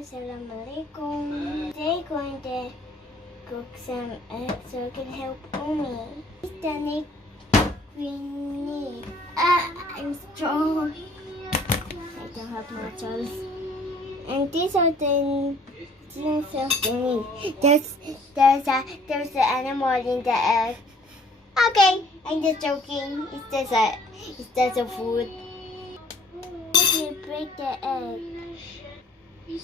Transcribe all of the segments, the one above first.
Assalamualaikum. Today going to cook some eggs so it can help Umi. It's the next we need. I'm strong. I don't have muscles. And these are the things of the need. There's an animal in the egg. Okay, I'm just joking. It's just a food. You break the egg. So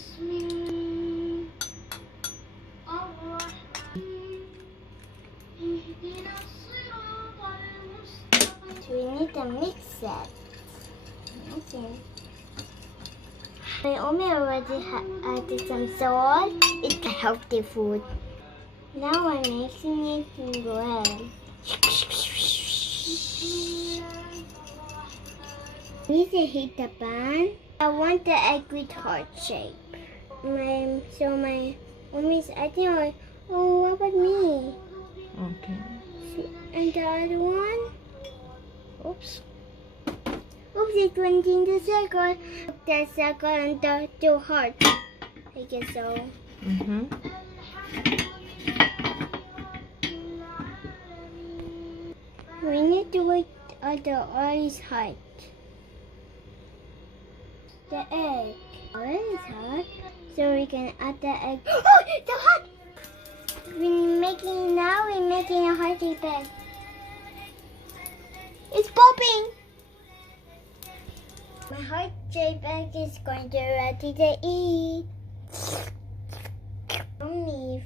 we need to mix it. Okay. My Umi already added some salt. It's a healthy food. Now I'm mixing it well. Need to heat the pan. I want the egg with heart shape. My Umi's adding. Oh, what about me? Okay. And the other one? Oops. Oops, it went in the circle. The circle and the two hearts. I guess so. We need to wait at the oil's height. The egg. Oil is hot, so we can add the egg. Oh, it's so hot! We're making a heart-shaped egg. It's popping! My heart-shaped egg is going to ready to eat. Yummy.